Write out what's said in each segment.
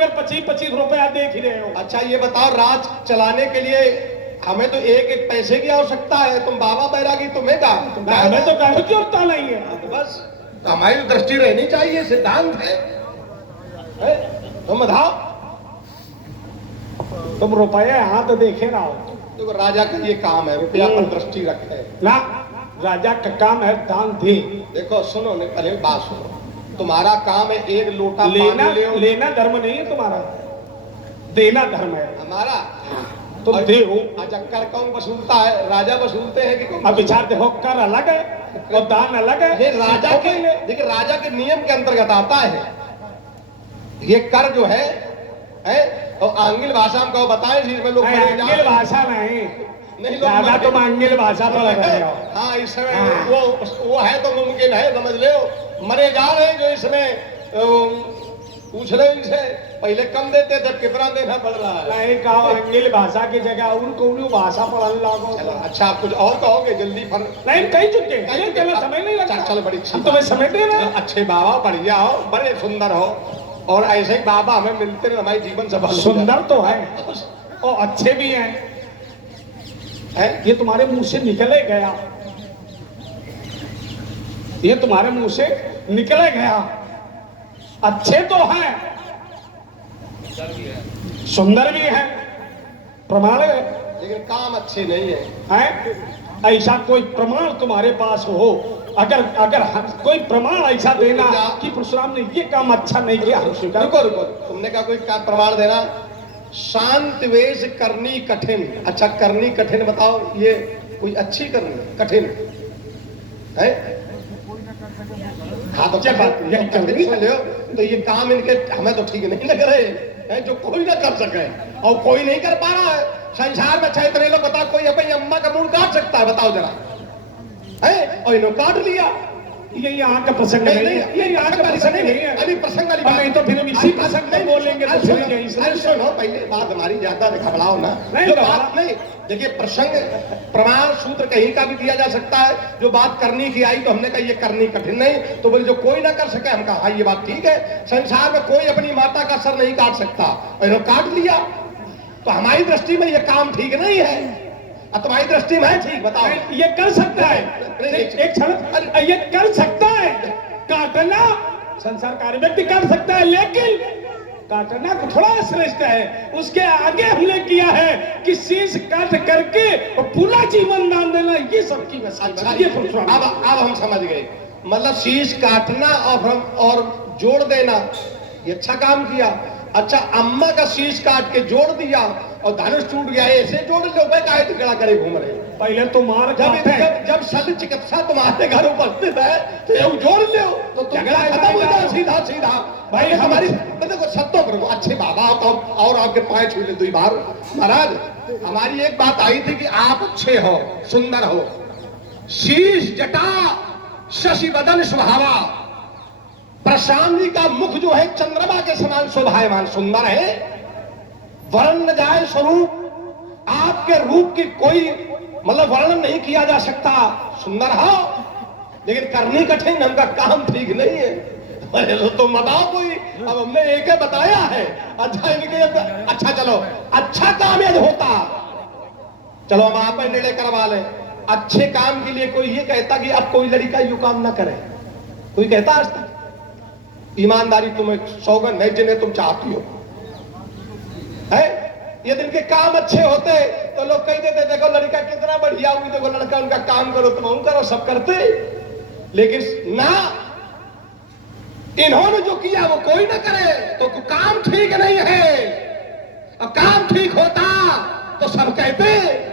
फिर 25-25 रुपया देख ही रहे हो। अच्छा ये बताओ, राज चलाने के लिए हमें तो एक एक पैसे की आवश्यकता है, तुम बाबा बैरागी तुम्हें का हमें तो कहीं की आवश्यकता नहीं है। तो बस हमारी दृष्टि रहनी चाहिए, सिद्धांत है। तुम बताओ, तुम रुपये हाथ देखे रहो। देखो राजा का ये काम है, रुपया पर दृष्टि रखे ना, राजा का काम है दान दे। देखो सुनो ने, पहले बात सुनो, तुम्हारा काम है एक लोटा लेना पानी ले। लेना धर्म नहीं है तुम्हारा, देना धर्म है हमारा। तुम दे हो। अच्छा कर कौन वसूलता है, राजा वसूलते हैं कि कौन? अब विचार देखो, कर अलग है और दान अलग है। ये राजा के, देखिए राजा के नियम के अंतर्गत आता है ये कर जो है, और आंगिल भाषा में कहो बताएं जिसमें लोग आंगिल भाषा नहीं, ज्यादा तुम आंगिल भाषा पर लग रहे हो। हाँ इसमें वो है तो मुमकिन है, समझ लो मरे जा रहे जो इसमें पूछ रहे इनसे, पहले कम देते थे, कितना देना पड़ रहा है। नहीं कहो आंगिल भाषा की जगह उनको भाषा पर लागो। अच्छा आप कुछ और कहोगे जल्दी फर नहीं कही चुके, समय नहीं लगता। चलो बड़ी तुम्हें समय देना। अच्छे बाबा बढ़िया हो, बड़े सुंदर हो, और ऐसे ही बाबा हमें मिलते रहे, हमारे जीवन सफल। सुंदर तो है और अच्छे भी हैं। ये तुम्हारे मुंह से निकले गया, ये तुम्हारे मुंह से निकले गया। अच्छे तो हैं, सुंदर भी हैं, प्रमाण है, लेकिन काम अच्छे नहीं है। ऐसा कोई प्रमाण तुम्हारे पास हो, अगर अगर कोई प्रमाण ऐसा देना कि परशुराम ने ये काम अच्छा नहीं किया। रुको रुको, तुमने कहा कोई प्रमाण देना। शांत वेश करनी कठिन। अच्छा करनी कठिन बताओ, ये कोई अच्छी करनी कठिन है? हाँ तो क्या बात है, तो ये काम इनके हमें तो ठीक नहीं लग रहे हैं, जो कोई ना कर सके और कोई नहीं कर पा रहा है संसार में। अच्छा इतने लोग बताओ, कोई अपनी अम्मा का मुंह काट सकता है? बताओ जरा, है? और इन्होंने काट लिया। ये यहाँ का प्रसंग नहीं है, ये यहाँ का प्रसंग नहीं है। अभी प्रसंग वाली बात नहीं तो फिर हम इसी प्रसंग में बोलेंगे। सुनो पहले बात हमारी, ज्यादा घबराओ ना। जो बात नहीं, देखिए प्रसंग प्रमाण सूत्र कहीं का भी दिया जा सकता है। जो बात करनी की आई तो हमने कहा ये करनी कठिन नहीं, तो बोले जो कोई ना कर सके, हम कहा हाँ ये बात ठीक है। संसार में कोई अपनी माता का सर नहीं काट सकता, और इन्होंने काट लिया, तो हमारी दृष्टि में ये काम ठीक नहीं है। अब तुम्हारी दृष्टि में है ठीक? बताओ। ये कर सकता है, एक क्षण, ये कर सकता है काटना, संसार कार्य व्यक्ति कर सकता है, लेकिन काटना को थोड़ा श्रेष्ठ है। उसके आगे हमने किया है कि शीश काट करके पूरा जीवन दान देना, ये सबकी वैसा। अच्छा ये अब हम समझ गए, मतलब शीश काटना और जोड़ देना, ये अच्छा काम किया। अच्छा अम्मा का शीश काट के जोड़ दिया और धनुष टूट गया, ऐसे जोड़ लो भाई, काहे टिकड़ा करे घूम रहे? पहले तुम्हारे जब शल्य चिकित्सा तुम्हारे घर उपस्थित है तो ये जोड़ लो तो झगड़ा खत्म हो जाए सीधा सीधा। भाई हमारी देखो सत्यों पर अच्छे बाबा और आपके पाए छू ले 2 बार। महाराज हमारी एक बात आई थी कि आप अच्छे हो, सुंदर हो, शीश जटा शशि बदन सुहावा, प्रशांत जी का मुख जो है चंद्रमा के समान शोभायमान सुंदर है, वर्ण न जाए स्वरूप, आपके रूप की कोई मतलब वर्णन नहीं किया जा सकता, सुंदर हो, लेकिन करनी कठिन, हमका काम ठीक नहीं है। अरे तो बताओ कोई, अब हमने एक है बताया है। अच्छा इनके अच्छा चलो अच्छा काम यदि होता, चलो हम आप निर्णय करवा लें, अच्छे काम के लिए कोई ये कहता कि अब कोई लड़का यू काम ना करे? कोई कहता आज तक? ईमानदारी तुम्हें सौगंध है जिन्हें तुम चाहती हो, है? यदि इनके काम अच्छे होते तो लोग कह देते देखो लड़का कितना बढ़िया हुई, देखो लड़का उनका काम करो, तुम करो, सब करते। लेकिन ना, इन्होंने जो किया वो कोई ना करे तो काम ठीक नहीं है। अब काम ठीक होता तो सब कहते।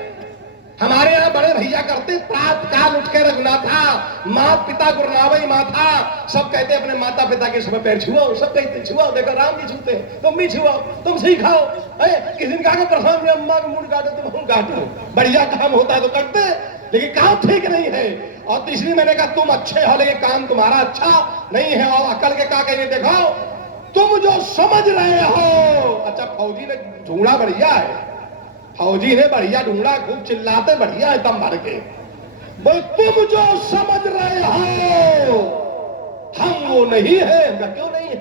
हमारे यहाँ बड़े भैया करते, प्रातः काल उठ के रघुनाथा माँ पिता गुरुनावई माथा, सब कहते अपने माता पिता के समय पैर छुआओ, सब कहते छुआओ, देखो राम जी छूते हैं, तुम भी छुआओ, तुम सीखाओ। किसी ने कहा प्रशांत जी अम्मा का मुंह काटो, तुम काटो, बढ़िया काम होता है तो करते, लेकिन काम ठीक नहीं है। और तीसरी मैंने कहा तुम अच्छे हो लेकिन काम तुम्हारा अच्छा नहीं है, और अकल के का कहिए देखो तुम जो समझ रहे हो। अच्छा फौजी ने ढूंढा बढ़िया है, फौजी ने बढ़िया ढूंढा, खूब चिल्लाते बढ़िया है दम भर के, बोल तुम जो समझ रहे हो हम वो नहीं है। क्यों नहीं है?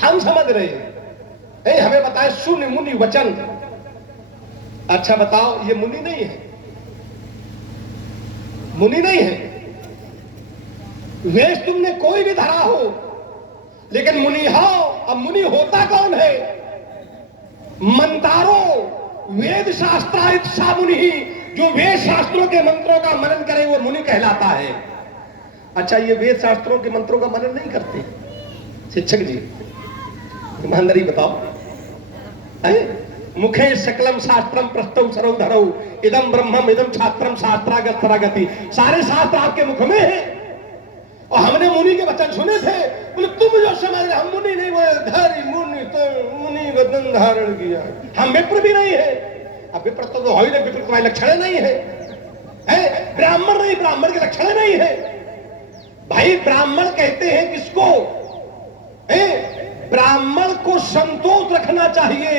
हम समझ रहे हैं, हमें बताए शून्य मुनि वचन। अच्छा बताओ, ये मुनि नहीं है? मुनि नहीं है। वेश तुमने कोई भी धरा हो, लेकिन मुनि हो। अब मुनि होता कौन है? मंतारो वेद शास्त्रार्थ सा मुनि ही, जो वेद शास्त्रों के मंत्रों का मनन करे वो मुनि कहलाता है। अच्छा, ये वेद शास्त्रों के मंत्रों का मनन नहीं करते शिक्षक जी? ईमानदारी बताओ। मुखे सकलम शास्त्रम प्रस्तम सरौ धरौ, इदम ब्रह्मम इदम छात्रम शास्त्रागत सरागति। सारे शास्त्र आपके मुख में है। और हमने मुनि के वचन सुने थे। बोले तुम जो समझ रहे, हम मुनि नहीं, बोले धारी मुनि तो मुनि वतन धारण किया। हम विप्र भी नहीं है। अब विप्र तो हो ही नहीं, विप्र तुम्हारे लक्षण नहीं है। ब्राह्मण नहीं, ब्राह्मण के लक्षण नहीं है। भाई ब्राह्मण कहते हैं किसको? ब्राह्मण को संतोष रखना चाहिए,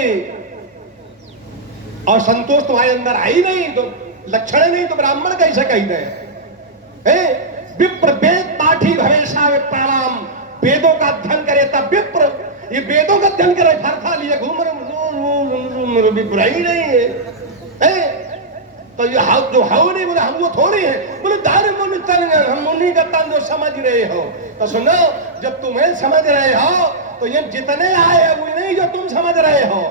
और संतोष तुम्हारे अंदर आई नहीं तो लक्षण नहीं तो ब्राह्मण कैसे कहते हैं? विप्र वेद पाठी भवेशा विप्रणाम, वेदों का अध्ययन करे तब विप्र। ये वेदों का अध्ययन करे, फरफा लिए घूम रहे, विप्र ही नहीं है। तो ये जो हाउ नहीं, बोले हम वो थोड़ी है। बोले दार मुनि तन, हम मुनि का तन जो समझ रहे हो। तो सुनो, जब तुम्हें समझ रहे हो तो ये जितने आए हैं वो नहीं जो तुम समझ रहे हो।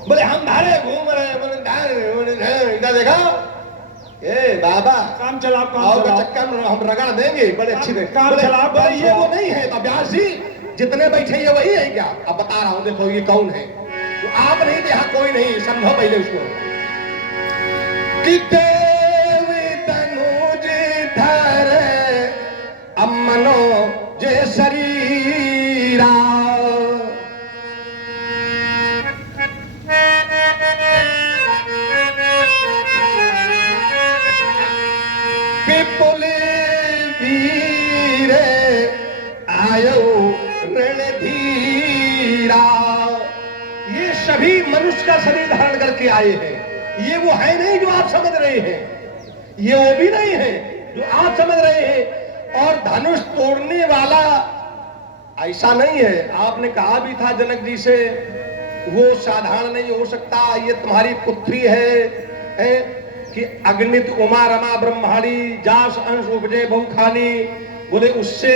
बोले हम धारे घूम रहे हैं, बोले इधर देखा, बाबा काम चला, काम का चक्कर में हम रगड़ देंगे बड़े अच्छी देंगे। काम चला, ये वो नहीं है। तो व्यास जी जितने बैठे ये वही है क्या? अब बता रहा हूं, देखो ये कौन है। तो आप नहीं, यहाँ कोई नहीं, समझो पहले उसको। कि देवी तनुज धरे अमनो जे शरीरा, विपुल वीर आयो रणधीरा। ये सभी मनुष्य का शरीर धारण करके आए हैं। ये वो है नहीं जो आप समझ रहे हैं, ये वो भी नहीं है जो आप समझ रहे हैं। और धनुष तोड़ने वाला ऐसा नहीं है। आपने कहा भी था जनक जी से, वो साधारण नहीं हो सकता, ये तुम्हारी पुत्री है कि अग्नित उमा रमा ब्रह्माणी जास अंश उपजे बहुखानी। बोले उससे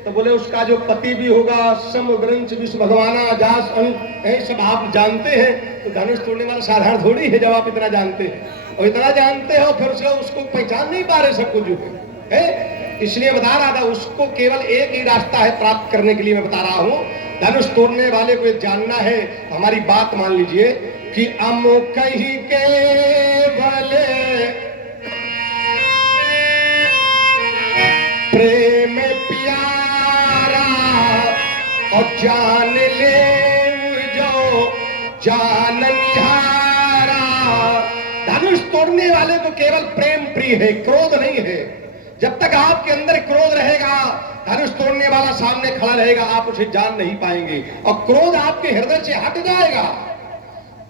तो बोले उसका जो पति भी होगा सम ग्रंथ विश्व भगवाना जास अंश, सब आप जानते हैं। तो धनुष तोड़ने वाला साधारण थोड़ी है जब आप इतना जानते हैं। और इतना जानते हो फिर उसको पहचान नहीं पा रहे सब कुछ है। इसलिए बता रहा था, उसको केवल एक ही रास्ता है प्राप्त करने के लिए मैं बता रहा हूं। धनुष तोड़ने वाले को जानना है। हमारी बात मान लीजिए कि अमुक ही केवल प्रेम प्यारा, और जान ले जो जान निहारा। धनुष तोड़ने वाले को केवल प्रेम प्रिय है, क्रोध नहीं है। जब तक आपके अंदर क्रोध रहेगा, धनुष तोड़ने वाला सामने खड़ा रहेगा, आप उसे जान नहीं पाएंगे। और क्रोध आपके हृदय से हट जाएगा।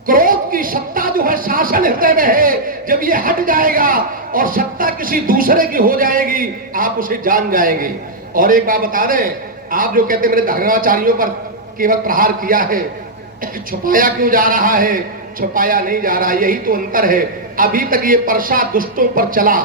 क्रोध की सत्ता जो है शासन हृदय में है, जब ये हट जाएगा और सत्ता किसी दूसरे की हो जाएगी, आप उसे जान जाएंगे। और एक बात बता दें, आप जो कहते मेरे धर्माचार्यों पर केवल प्रहार किया है, छुपाया क्यों जा रहा है? छुपाया नहीं जा रहा, यही तो अंतर है। अभी तक ये परसा दुष्टों पर चला,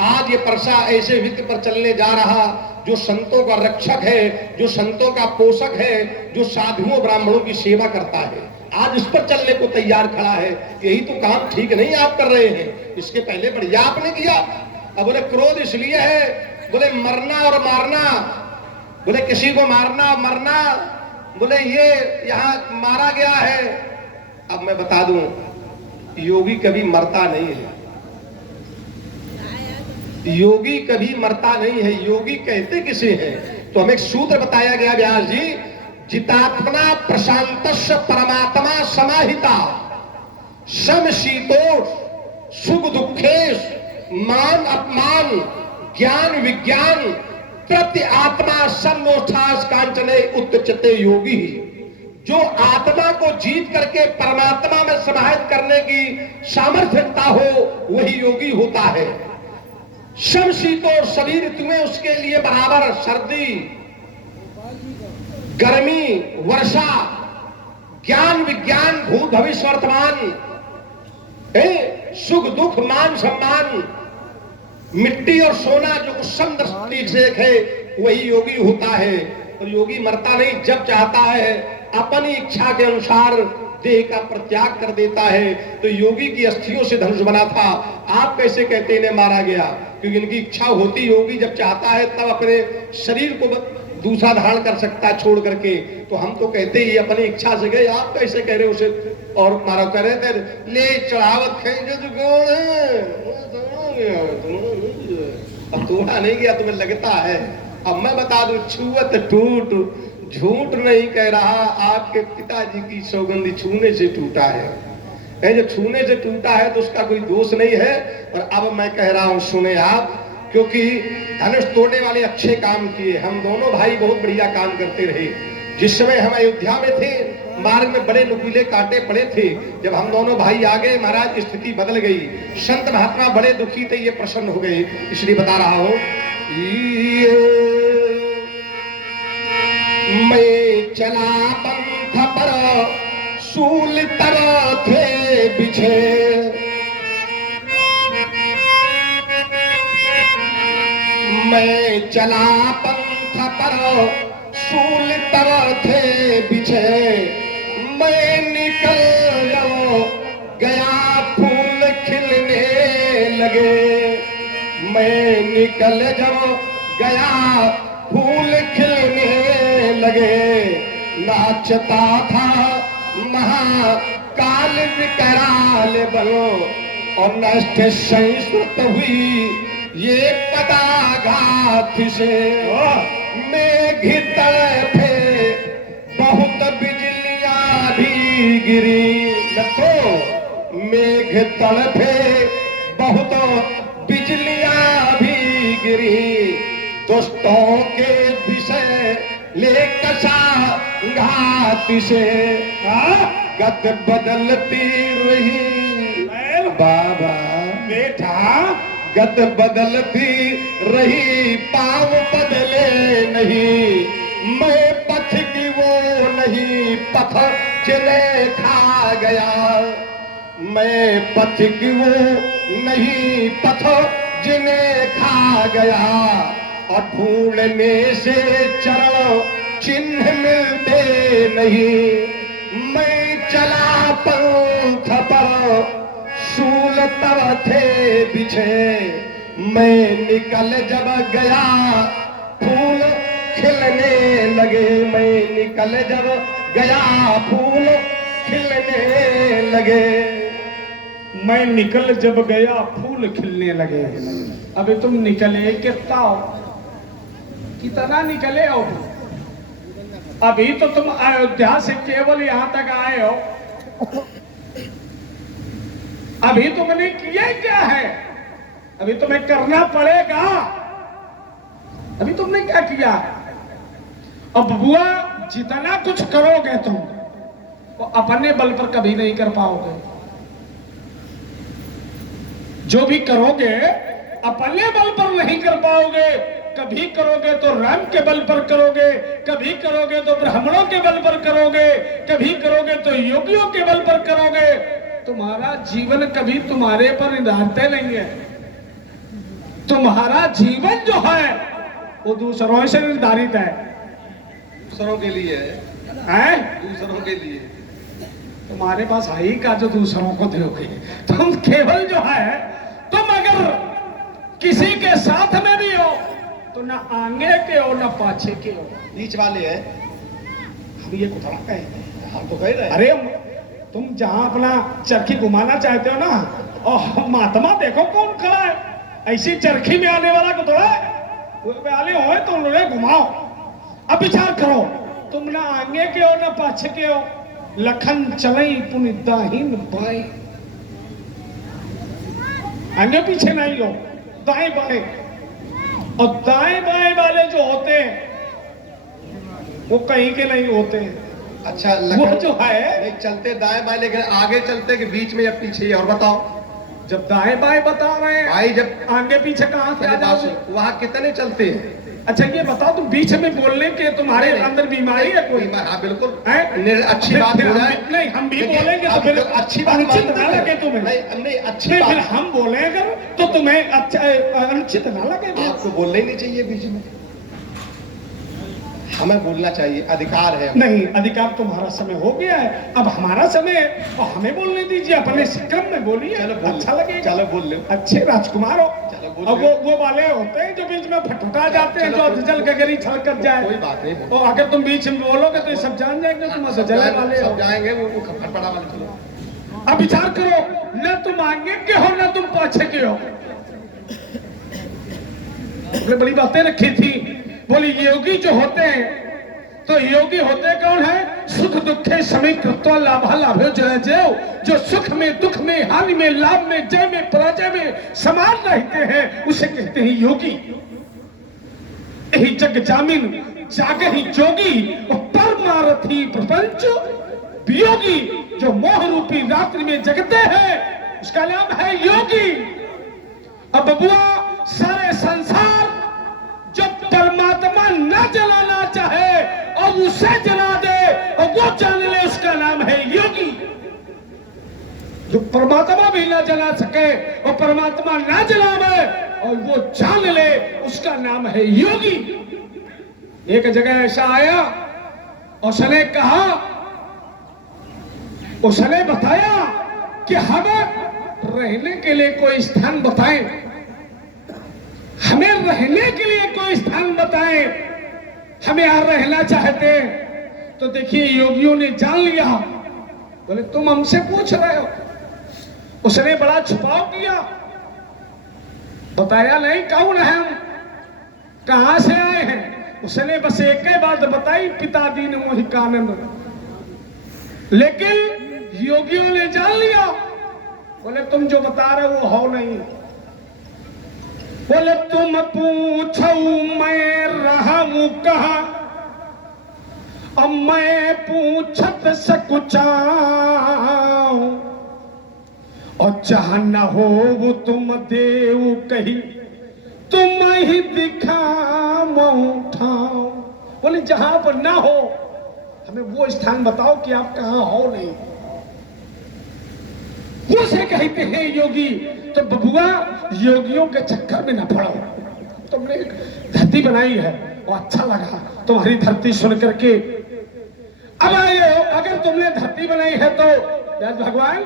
आज ये परसा ऐसे व्यक्ति पर चलने जा रहा जो संतों का रक्षक है, जो संतों का पोषक है, जो साधुओं ब्राह्मणों की सेवा करता है। आज इस पर चलने को तैयार खड़ा है। यही तो काम ठीक नहीं आप कर रहे हैं। इसके पहले बढ़िया आपने किया। अब बोले क्रोध इसलिए है, बोले मरना और मारना, बोले किसी को मारना मरना, बोले ये यहाँ मारा गया है। अब मैं बता दूं, योगी कभी मरता नहीं है। योगी कभी मरता नहीं है। योगी कहते किसे हैं? तो हमें एक सूत्र बताया गया व्यास जी, जितात्मना प्रशांतस्य परमात्मा समाहिता, समशीतोष सुख दुखेश मान अपमान ज्ञान विज्ञान प्रति आत्मा समोष्ठास कांचने उत्तचते योगी। जो आत्मा को जीत करके परमात्मा में समाहित करने की सामर्थ्यता हो वही योगी होता है। समशीतोष सभी ऋतुएं उसके लिए बराबर, सर्दी गर्मी वर्षा ज्ञान विज्ञान भूत भविष्य वर्तमान, सुख दुख मान सम्मान, मिट्टी और सोना जो उत्सम दृष्टि से है वही योगी होता है। और योगी मरता नहीं, जब चाहता है अपनी इच्छा के अनुसार देह का परित्याग कर देता है। तो योगी की अस्थियों से धनुष बना था, आप कैसे कहते इन्हें मारा गया? क्योंकि इनकी इच्छा होती, योगी जब चाहता है तब अपने शरीर को दूसरा धारण कर सकता है छोड़ करके। तो हम तो कहते ही अपनी इच्छा से गए, आप कैसे कह रहे हो उसे और मारा? कह रहे थे ले चढ़ावत खेंगे जो कौन है, अब तोड़ा नहीं गया तुम्हें लगता है। अब मैं बता दूं, छुअत टूट, झूठ नहीं कह रहा, आपके पिताजी की सौगंधी छूने से टूटा है। जो छूने से टूटा है तो उसका कोई दोष नहीं है। और अब मैं कह रहा हूं, सुने आप, क्योंकि धनुष तोड़ने वाले अच्छे काम किए, हम दोनों भाई बहुत बढ़िया काम करते रहे। जिस समय हम अयोध्या में थे, मार्ग में बड़े नुकीले कांटे पड़े थे, जब हम दोनों भाई आ गए महाराज की स्थिति बदल गई। संत महात्मा बड़े दुखी थे, ये प्रसन्न हो गए। इसलिए बता रहा हूं, मैं चला पंथ पर सूल तर थे बिछे, मैं चला पंथ पर सूल तर थे बिछे, मैं निकल गया फूल खिलने लगे, मैं निकल जब गया फूल खिलने लगे, नाचता था महाकाल विकराल बलो, और नष्ट संस्कृत हुई ये पदाघात से, मेघ तड़पे बहुत बिजलियां भी गिरी, तो मेघ तड़पे बहुत बिजलियां भी गिरी, दोस्तों के विषय ले कसा घात से, गत बदलती रही बाबा बेटा, गत बदलती रही पाँव बदले नहीं, मैं पथ की वो नहीं पथ जिन्हें खा गया, मैं पथ की वो नहीं पथ जिन्हें खा गया, और ढूंढने से चरण चिन्ह मिलते नहीं, मैं चला पंथ पर सूल तर थे बिछे, मैं निकल जब गया फूल खिलने लगे, मैं निकल जब गया फूल खिलने लगे, मैं निकल जब गया फूल खिलने लगे। अभी तुम निकले कितना हो, कितना निकले हो? अभी तो तुम अयोध्या से केवल यहां तक आए हो, अभी तुमने किया क्या है? अभी तुम्हें करना पड़ेगा। अभी तुमने क्या किया? अब बुआ जितना कुछ करोगे तुम वो अपने बल पर कभी नहीं कर पाओगे। जो भी करोगे अपने बल पर नहीं कर पाओगे। कभी करोगे तो राम के बल पर करोगे, कभी करोगे तो ब्राह्मणों के बल पर करोगे, कभी करोगे तो योगियों के बल पर करोगे। तुम्हारा जीवन कभी तुम्हारे पर निर्धारित नहीं है। तुम्हारा जीवन जो है वो दूसरों से निर्धारित है। दूसरों के लिए है? दूसरों के लिए तुम्हारे पास है ही का जो दूसरों को दोगे। तुम केवल जो है, तुम अगर किसी के साथ में भी हो तो ना आगे के हो ना पाछे के हो, बीच वाले हैं। हम ये कुछ कहते हैं, हम तो कह रहे हैं। अरे तुम जहां अपना चरखी घुमाना चाहते हो ना, और महात्मा देखो कौन खड़ा है, ऐसी चरखी में आने वाला को थोड़ा कोई आले हो तो उन्हें घुमाओ। अब विचार करो, तुम ना आगे के हो ना पाछे के हो। लखन चलई पुनि दाहिन बाएं, आगे पीछे नहीं हो, दाएं बाएं। और दाएं बाएं वाले जो होते हैं वो कहीं के नहीं होते हैं। अच्छा वो जो है नहीं चलते दाएं बाएं, लेकिन आगे चलते कि बीच में या पीछे? और बताओ, जब दाएं बाएं बता रहे हैं भाई जब आगे पीछे कहां से आ जाओगे? वहां कितने चलते हैं? अच्छा ये बताओ, तुम बीच में बोलने के तुम्हारे अंदर बीमारी है कोई? हाँ बिल्कुल हैं? अच्छी बात फिर हो रहा हम- है। नहीं, हम भी देखिए, बोलेंगे तो आप फिर अच्छी बात अनुचित मानते ना हैं। लगे तुम्हें। नहीं अच्छी नहीं, फिर बात हम बोले अगर तो तुम्हें अच्छा अनुचित ना लगे फिर। आपको बोलना ही नहीं चाहिए बीच में, हमें बोलना चाहिए, अधिकार है। नहीं, अधिकार तुम्हारा समय हो गया है, अब हमारा समय है और हमें बोलने दीजिए, अपने क्रम में बोलिए, अच्छा लगेगा। चलो बोल लो। अच्छे राजकुमार हो। चलो बोल अब लो। वो वाले होते हैं जो बीच में फटफटा जाते हैं, चलो, जो जल गगरी छलक जाए। कोई बात नहीं, और अगर तुम बीच में बोलोगे तो ये सब जान जाएंगे तुम जलने वाले हो। सब जाएंगे, वो फटफटा वाले। चलो अब विचार करो, न तुम आगे के हो न तुम पाछे के हो। आपने बड़ी बातें रखी थी, बोली योगी जो होते हैं, तो योगी होते कौन है? सुख दुखे समय कृत्वा लाभा लाभो जय जय, जो सुख में दुख में हानि में लाभ में जय में पराजय में समान रहते हैं, उसे कहते हैं योगी। यही जग जामिन जागे ही जोगी, और परमारथी प्रपंच वियोगी, जो मोह रूपी रात्रि में जगते हैं उसका नाम है योगी। अब बबुआ, सारे संसार जो परमात्मा न जलाना चाहे और उसे जला दे और वो जान ले, उसका नाम है योगी। जो परमात्मा भी ना जला सके और परमात्मा ना जलावे और वो जान ले, उसका नाम है योगी। एक जगह ऐसा आया, उसने कहा, उसने बताया कि हमें रहने के लिए कोई स्थान बताएं, हमें रहने के लिए कोई स्थान बताएं, हमें यहां रहना चाहते हैं। तो देखिए योगियों ने जान लिया, बोले तुम हमसे पूछ रहे हो। उसने बड़ा छुपाव किया, बताया नहीं कौन है हम, कहां से आए हैं। उसने बस एक ही बात बताई, पिता दीन मोहि कानन। लेकिन योगियों ने जान लिया, बोले तुम जो बता रहे हो वो हो नहीं। बोले तुम पूछो मैं रहूं कहां, अब मैं पूछत सकुचाऊं, और जहां न हो वो तुम देव कही, तुम ही दिखाऊं ठाऊं। बोले जहां पर ना हो हमें वो स्थान बताओ कि आप कहां हो नहीं, उसे कहते हैं योगी। तो बबुआ, योगियों के चक्कर में न पड़ो। तुमने एक धरती बनाई है और अच्छा लगा तुम्हारी धरती सुन करके। अब आए हो, अगर तुमने धरती बनाई है तो याद भगवान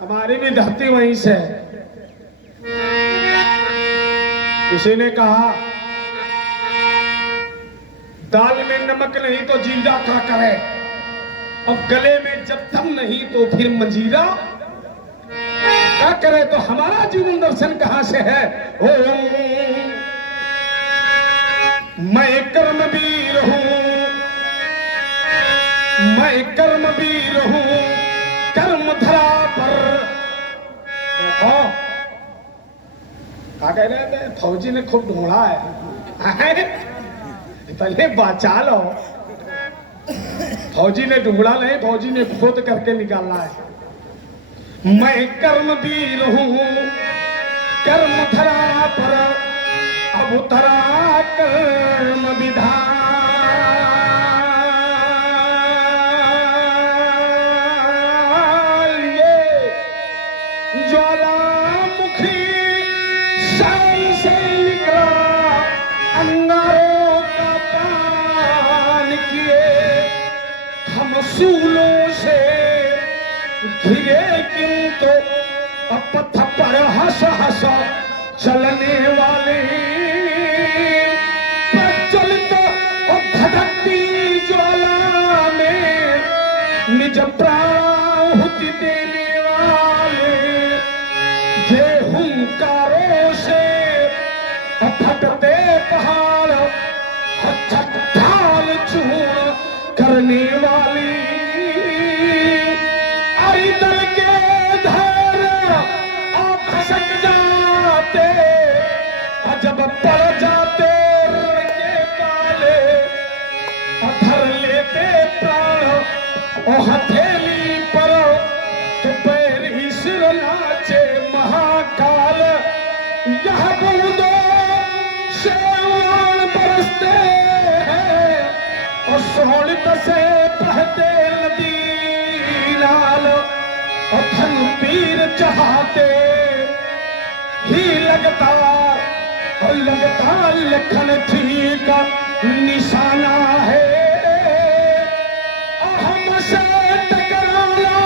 हमारी भी धरती वहीं से है। किसी ने कहा दाल में नमक नहीं तो जीरा क्या करे, और गले में जब दम नहीं तो फिर मंजीरा क्या करे। तो हमारा जीवन दर्शन कहां से है? ओ मैं कर्मवीर हूं, मैं कर्मवीर हूं, कर्म धरा पर। देखो क्या कह रहे थे, फौजी ने खूब ढूंढा है। पहले बचा लो, फौजी ने ढूंढा नहीं, फौजी ने खोद करके निकाला है। मैं कर्मवीर हूं, कर्म धरा पर, अब उतरा कर्म विधान। ये ज्वालामुखी शान से निकला, अंगारों का पान किए, हम सूलों से घिरे किंतु पथ पर हंस हंस चलने वाले, प्रज्वलित और धधकती ज्वाला में निज प्राहुति देने वाले, ये हुंकारों से फटते पहाड़, ढाल चूर्ण करने वाली, दल के धैर्य और खसक जाते, जब पड़ जाते के पाले, धर लेते प्राण और हथेली पर, तो पैर ही सिर नाचे महाकाल। यह बूंदों से उड़ान बरस तीर चाहते ही लगता लखन ठीक निशाना है। हमसे टकराना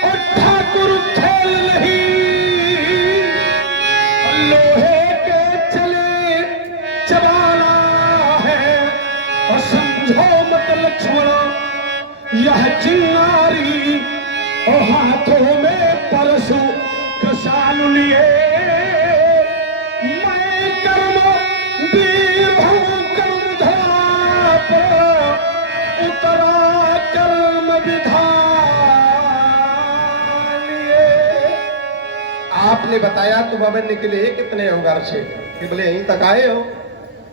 और ठाकुर खेल नहीं, लोहे के चले चबाना है। और समझो मत लक्ष्मण यह चिंगारी, और हाथों में परशु कृषाण लिए। मैं कर्म वीर हूँ, कर्म धरा पर उतरा कर्म विधान लिए। आपने बताया तुम अब निकले कितने हो घर से? कि बोले यहीं तक आए हो।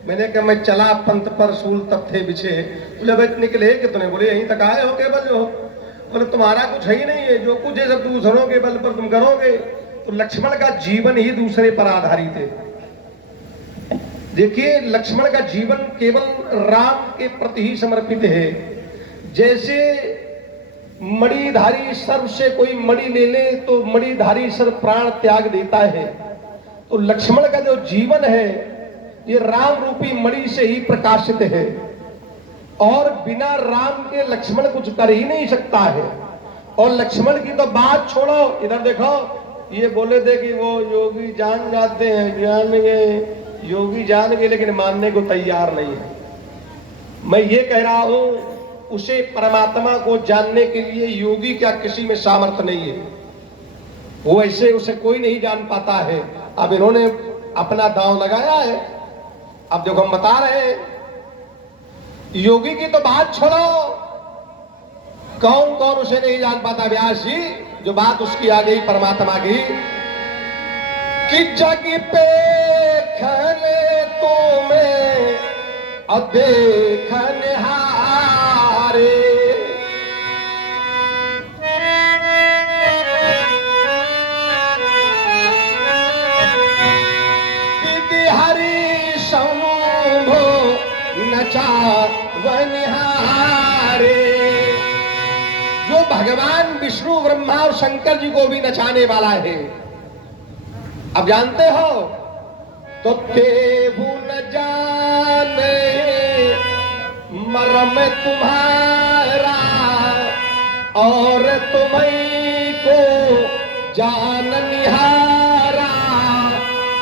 मैंने कहा मैं चला पंथ पर सूल तब थे बिछे। बोले भाई निकले कितने? बोले यहीं तक आए हो केवल जो। बोले तुम्हारा कुछ है ही नहीं है, जो कुछ है सब दूसरों के बल पर तुम करोगे। तो लक्ष्मण का जीवन ही दूसरे पर आधारित है। देखिए लक्ष्मण का जीवन केवल राम के प्रति ही समर्पित है। जैसे मणिधारी सर्प से कोई मणि ले ले तो मणिधारी सर्प प्राण त्याग देता है, तो लक्ष्मण का जो जीवन है ये राम रूपी मणि से ही प्रकाशित है। और बिना राम के लक्ष्मण कुछ कर ही नहीं सकता है। और लक्ष्मण की तो बात छोड़ो, इधर देखो, ये बोले थे कि वो योगी जान जाते हैं, जान गए योगी जान गए, लेकिन मानने को तैयार नहीं है। मैं ये कह रहा हूं उसे परमात्मा को जानने के लिए योगी क्या किसी में सामर्थ्य नहीं है। वो ऐसे उसे कोई नहीं जान पाता है। अब इन्होंने अपना दांव लगाया है। अब देखो हम बता रहे हैं, योगी की तो बात छोड़ो, कौन कौन उसे नहीं जान पाता। व्यास जी जो बात उसकी आ गई परमात्मा की, कि जग पे खने तुम्हें अदेखन हारे, विधि हरि शंभो नचा वनिहारे। जो भगवान विष्णु ब्रह्मा और शंकर जी को भी नचाने वाला है। अब जानते हो तो देवु न जाने मरम तुम्हारा, और तुम्हीं को जान निहारा।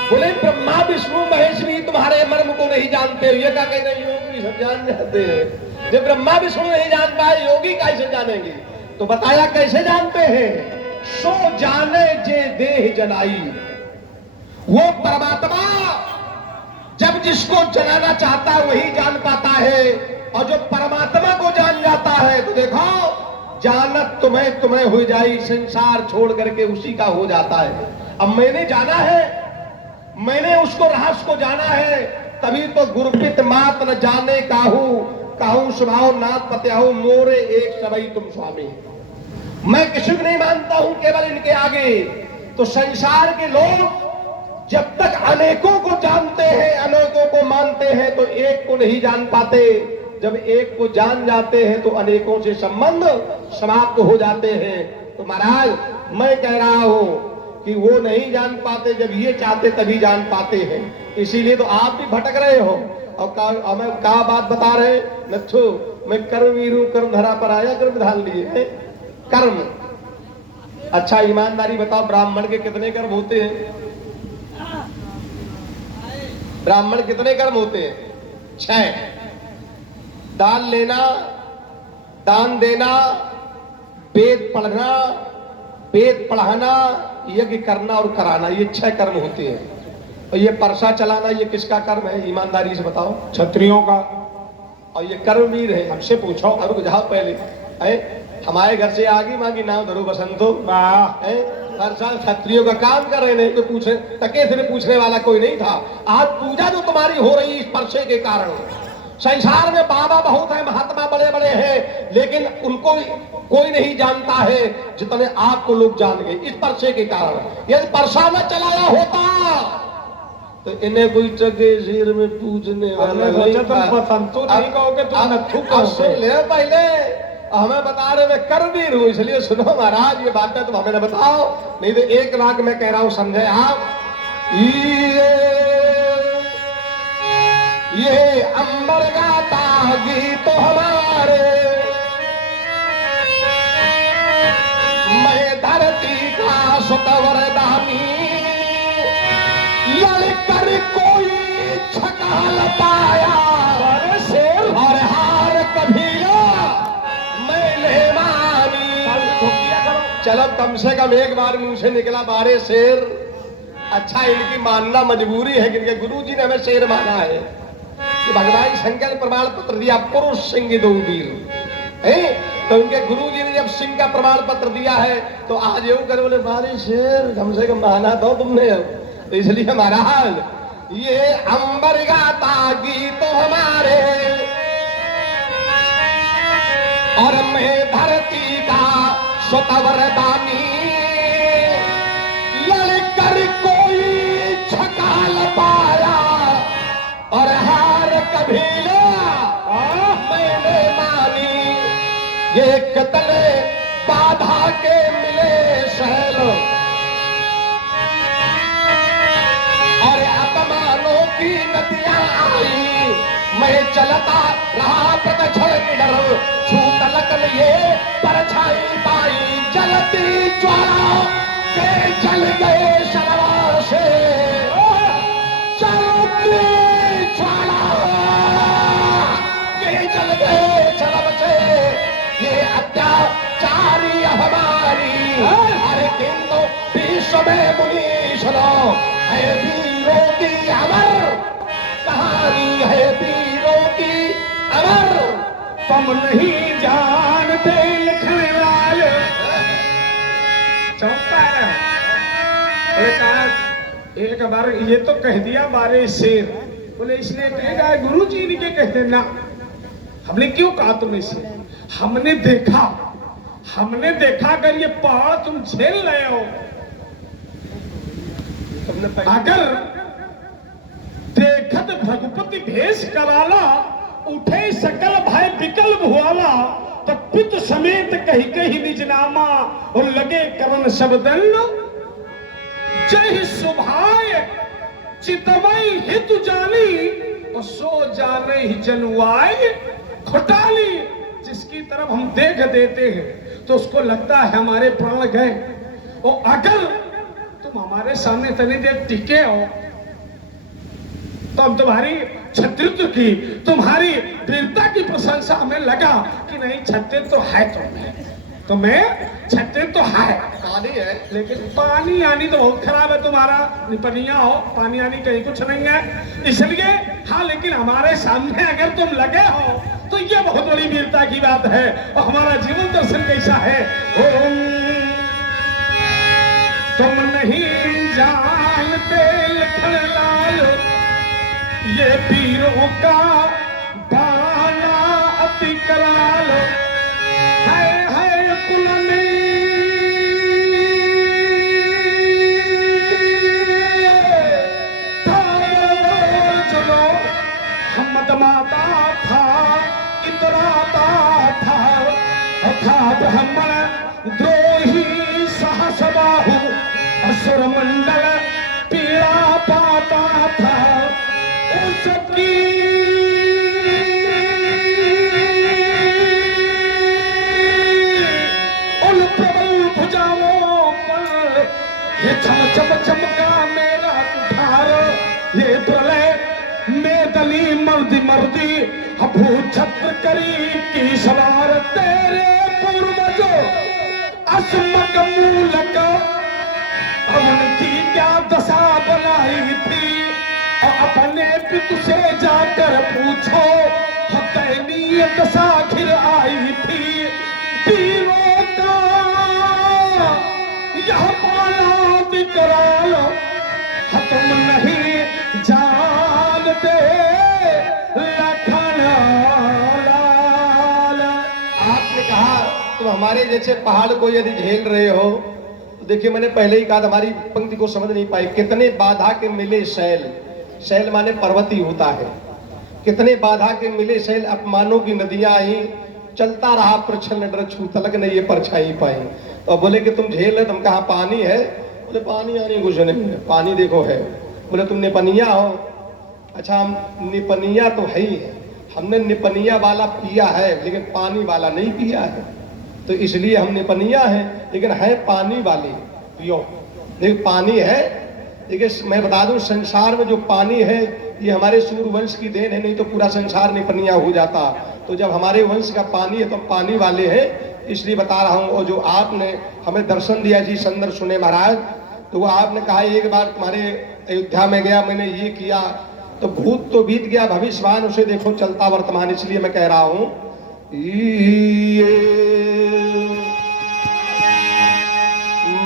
बोले ब्रह्मा विष्णु महेश भी तुम्हारे मर्म को नहीं जानते। ये क्या कह रहे योगी सब जान जाते हैं। जब ब्रह्मा विष्णु नहीं जान पाए योगी कैसे जानेंगे? तो बताया कैसे जानते हैं, सो जाने जे देह जनाई। वो परमात्मा जब जिसको जनाना चाहता है वही जान पाता है। और जो परमात्मा को जान जाता है तो देखो जानत तुम्हें तुम्हें हो जाई, संसार छोड़ करके उसी का हो जाता है। अब मैंने जाना है, मैंने उसको रहस्य को जाना है, तभी तो गुरपित मात न जाने काहू, काहू स्वभाव नाथ पत्याहू, मोरे एक सबई तुम स्वामी। मैं किसी को नहीं मानता हूं केवल इनके आगे। तो संसार के लोग जब तक अनेकों को जानते हैं, अनेकों को मानते हैं, तो एक को नहीं जान पाते। जब एक को जान जाते हैं तो अनेकों से संबंध समाप्त हो जाते हैं। तो महाराज मैं कह रहा हूं कि वो नहीं जान पाते, जब ये चाहते तभी जान पाते हैं। इसीलिए तो आप भी भटक रहे हो। और मैं क्या बात बता रहे नच्छो, मैं कर्मवीरू कर्म धरा पर आया, कर्म धान लिए है कर्म। अच्छा ईमानदारी बताओ, ब्राह्मण के कितने कर्म होते हैं? ब्राह्मण कितने कर्म होते हैं? 6। दान लेना, दान देना, वेद पढ़ना, वेद पढ़ाना, यज्ञ करना और कराना, ये 6 कर्म होते हैं। और ये परसा चलाना ये किसका कर्म है? ईमानदारी से बताओ। क्षत्रियों का। और ये कर्मवीर है। हमसे पूछो। रुक जाओ पहले। हमारे घर से आगे मांगी नाम धरो बसंतो। हर साल क्षत्रियों का काम कर रहे, नहीं तो पूछे तके से पूछने वाला कोई नहीं था। आज पूजा जो तुम्हारी हो रही इस परसे के कारण। संसार में बाबा बहुत है, महात्मा बड़े बड़े हैं, लेकिन उनको कोई नहीं जानता है जितने आपको लोग जान गए इस परसे के कारण। यदि परसा न चलाया होता तो इन्हें कोई चगे सिर में पूजने वाला नहीं था। नहीं कहोगे तो नथु कहोगे। ले पहले हमें बता रहे मैं करवीर हूं, इसलिए सुनो महाराज ये बातें तुम हमें न बताओ, नहीं तो एक लाख मैं कह रहा हूं समझे आप। ये अंबर गाता गीत तो हमारे, मैं धरती का सुतवरदानी, लड़कर कोई छकाल पाया और हार कभी मैं ले मानी। चलो कम से कम एक बार मुंह से निकला बारे शेर। अच्छा इनकी मानना मजबूरी है कि इनके गुरुजी ने हमें शेर माना है कि भगवान शंकर प्रमाण पत्र दिया पुरुष सिंह दो वीर है, तो उनके गुरुजी ने जब सिंह का प्रमाण पत्र दिया है तो आज यूं कर बोले बारे शेर कम से कम माना दो तुमने। तो इसलिए महाराज ये अंबर गाता गीत तो हमारे और मैं धरती का सुतवरदानी, लड़कर कोई छकाल पाया और हार कभी मैंने मानी। ये कितने बाधा के मिले सहल और अपमानों की नदियां आई, मैं चलता रहा प्रदक्षिण निडर, छूट लगन ये परछाई पाई, जलती ज्वाला के जल गए शरवार से, जलती ज्वाला के जल गए शरव से, ये अत्याचारी हमारी। अरे किंतु विश्व में मुनि सुनो है वीरों की अमर कहानी, है वीरों की अमर। तुम नहीं जानते लिखने वाले चौंका है। बोले कहा एक बार ये तो कह दिया बारे शेर, बोले इसलिए कहेगा गुरु जी इनके कहते ना। हमने क्यों कहा तुम्हें शेर? हमने देखा अगर ये पहाड़ तुम झेल रहे हो, अगर देखत भगुपति भेष कराला, उठे सकल भय विकल भुआला, तो पित समेत कही कही निज नामा और लगे करण शब्दन, जय सुभाय चितवई हित जानी और सो जाने ही जनुआई खुटाली। जिसकी तरफ हम देख देते हैं तो उसको लगता है हमारे प्राण गए, और अगर तुम हमारे सामने तनी देर टिके हो तो हम तुम्हारी छत्रित्व की, तुम्हारी वीरता की प्रशंसा हमें लगा कि नहीं छत्रित्व तो है तुम्हें छत्रित्व तो है, पानी है लेकिन पानी आनी तो बहुत खराब है तुम्हारा, निपनिया हो पानी आनी कहीं कुछ नहीं है। इसलिए हाँ, लेकिन हमारे सामने अगर तुम लगे हो तो ये बहुत बड़ी वीरता की बात है। और हमारा जीवन दर्शन कैसा है? ओम तुम नहीं जानते लखन लाल, ये वीरों का बाला अति कराल, है कुल में चलो हमद माता था, इतराता था ब्राह्मण द्रोही सहस बाहु, असुर मंडल पीड़ा पाता था उसकी। उन प्रबल भुजाओं पर ये चम चम चमका मेरा कुठार, ये प्रलय में दली मर्दी मर्दी अभू छत्र करी की सवार, तेरे पूर्वजों अस्मक मूलक उनकी क्या दशा बनाई थी, और अपने पितु से जाकर पूछो दयनीय दशा आखिर आई थी। वीरों का यह माला विकराल, तुम नहीं जानते लखन लाल। आपने कहा तुम हमारे जैसे पहाड़ को यदि झेल रहे हो, तो देखिए मैंने पहले ही कहा हमारी पंक्ति को समझ नहीं पाई। कितने बाधा के मिले शैल, शैल माने पर्वत ही होता है। कितने बाधा के मिले शैल, अपमानों की नदियां आई, चलता रहा प्रच्छन्न डर छू तलक नहीं ये परछाई पाई। तो बोले कि तुम झेल है, तुम कहा पानी है? बोले पानी आनी कुछ नहीं है, पानी देखो है। बोले तुम निपनिया हो? अच्छा हम निपनिया तो है ही है, हमने निपनिया वाला पिया है लेकिन पानी वाला नहीं पिया है, तो इसलिए हम निपनिया हैं, लेकिन है पानी वाली पियो। देखिए पानी है, देखिए मैं बता दूं संसार में जो पानी है ये हमारे सूर्यवंश की देन है, नहीं तो पूरा संसार निपनिया हो जाता। तो जब हमारे वंश का पानी है तो हम पानी वाले हैं, इसलिए बता रहा हूँ। और जो आपने हमें दर्शन दिया जी सुंदर सुने महाराज, तो वो आपने कहा एक बार तुम्हारे अयोध्या में गया, मैंने ये किया, तो भूत तो बीत गया, भविष्यवाण उसे देखो चलता वर्तमान, इसलिए मैं कह रहा हूं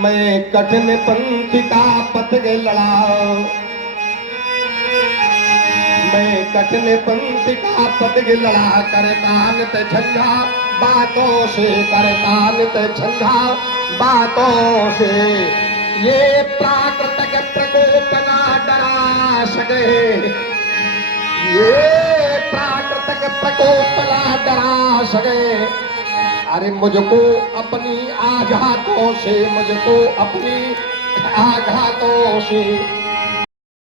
मैं कठिन पंथ का पथ लड़ा, मैं कठिन पंथ का पथ लड़ा, करतानत झंझा बातों से, करतानत झंझा बातों से, ये प्राकृतिक प्रकोप ना डरा सके, ये प्राकृतिक प्रकोप ना डरा सके। अरे मुझको अपनी आघातों से, मुझको अपनी आघातों से